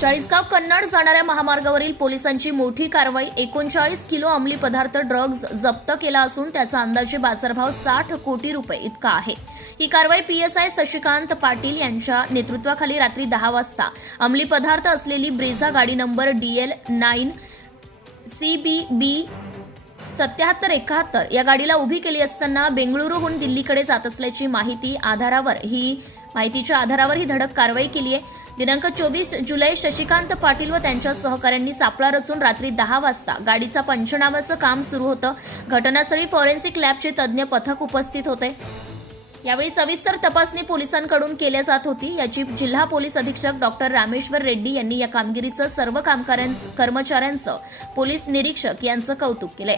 चाळीसगाव कन्नड जाणाऱ्या महामार्गावरील पोलिसांची मोठी कारवाई एकोणचाळीस किलो अंमली पदार्थ ड्रग्ज जप्त केला असून त्याचा अंदाजे बाजारभाव साठ कोटी रुपये इतका आहे. ही कारवाई पीएसआय शशिकांत पाटील यांच्या नेतृत्वाखाली रात्री दहा वाजता. अंमली पदार्थ असलेली ब्रेझा गाडी number DL nine C B B सत्याहत्तर एकाहत्तर या गाडीला उभी केली असताना बेंगळुरूहून दिल्लीकडे जात असल्याची माहिती आधारावर ही माहितीच्या आधारावर ही धडक कारवाई केली आहे. दिनांक चोवीस जुलै शशिकांत पाटील व त्यांच्या सहकाऱ्यांनी सापळा रचून रात्री दहा वाजता गाडीचा पंचनामाचं काम सुरू होतं. घटनास्थळी फॉरेन्सिक लॅबचे तज्ज्ञ पथक उपस्थित होते. यावेळी सविस्तर तपासणी पोलिसांकडून केल्या जात होती. याची जिल्हा पोलीस अधीक्षक डॉक्टर रामेश्वर रेड्डी यांनी या कामगिरीचं सर्व कामगारांच कर्मचाऱ्यांचं पोलीस निरीक्षक यांचं कौतुक केलंय.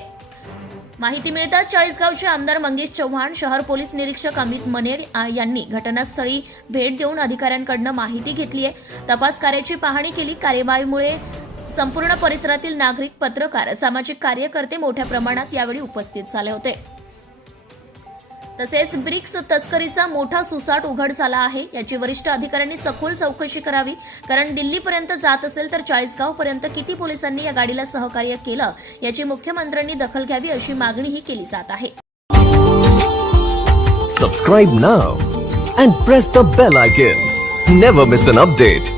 माहिती मिळताच चाळीसगावचे आमदार मंगेश चव्हाण शहर पोलीस निरीक्षक अमित मनेर यांनी घटनास्थळी भेट देऊन अधिकाऱ्यांकडनं माहिती घेतली आहे. तपास कार्याची पाहणी केली. कार्यवाहीमुळे संपूर्ण परिसरातील नागरिक पत्रकार सामाजिक कार्यकर्ते मोठ्या प्रमाणात यावेळी उपस्थित झाले होते. तसेच ब्रिक्स तस्करीचा मोठा सुसाट उघड झाला आहे. याची वरिष्ठ अधिकाऱ्यांनी सखोल चौकशी करावी. कारण दिल्लीपर्यंत जात असेल तर चाळीसगावपर्यंत किती पोलिसांनी या गाडीला सहकार्य केलं? याची मुख्यमंत्र्यांनी दखल घ्यावी अशी मागणीही केली जात आहे. Subscribe now and press the bell icon never miss an update